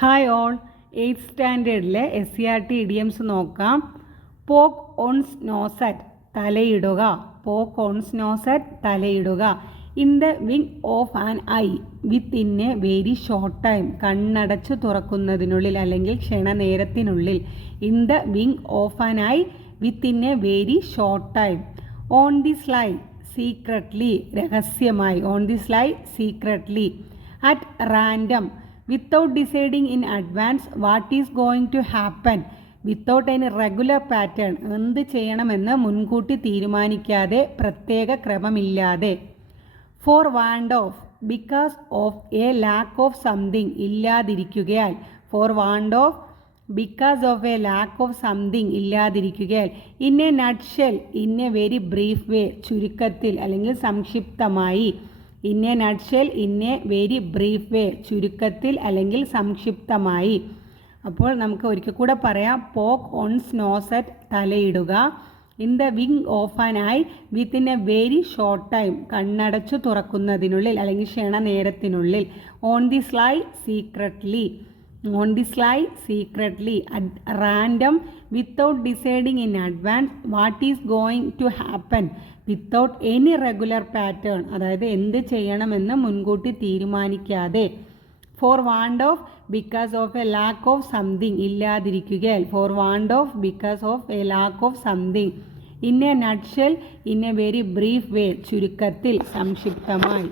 Hi all, 8th സ്റ്റാൻഡേർഡിലെ SCRT idioms നോക്കാം. Poke one's nose at, തലയിടുക. പോക്ക് ഓൺസ് നോസ് അറ്റ്, തലയിടുക. In the wink of an eye, within a very short time, കണ്ണടച്ചു തുറക്കുന്നതിനുള്ളിൽ അല്ലെങ്കിൽ ക്ഷണനേരത്തിനുള്ളിൽ. In the wink of an eye, within a very short time. On the sly, secretly, രഹസ്യമായി. On the sly, secretly. At random, without deciding in advance what is going to happen, without any regular pattern, എന്ത് ചെയ്യണമെന്ന് മുൻകൂട്ടി തീരുമാനിക്കാതെ, പ്രത്യേക ക്രമമില്ലാതെ. For want of, because of a lack of something, ഇല്ലാതിരിക്കുകയാൽ. For want of, because of a lack of something, ഇല്ലാതിരിക്കുകയാൽ. In a nutshell, in a very brief way, ചുരുക്കത്തിൽ അല്ലെങ്കിൽ സംക്ഷിപ്തമായി. In a nutshell, in a very brief way, ചുരുക്കത്തിൽ അല്ലെങ്കിൽ സംക്ഷിപ്തമായി. അപ്പോൾ നമുക്ക് ഒരിക്കൽ കൂടെ പറയാം. പോക്ക് ഓൺസ് നോസ് അറ്റ്, തലയിടുക. In the wink of an eye, within a very short time, കണ്ണടച്ചു തുറക്കുന്നതിനുള്ളിൽ അല്ലെങ്കിൽ ക്ഷണനേരത്തിനുള്ളിൽ. On the sly, secretly. On the sly, secretly. At random, without deciding in advance what is going to happen, without any regular pattern, അതായത് എന്ത് ചെയ്യണമെന്ന് മുൻകൂട്ടി തീരുമാനിക്കാതെ. For want of, because of a lack of something, ഇല്ലാതിരിക്കുകയാൽ. For want of, because of a lack of something. In a nutshell, in a very brief way, ചുരുക്കത്തിൽ, സംക്ഷിപ്തമായി.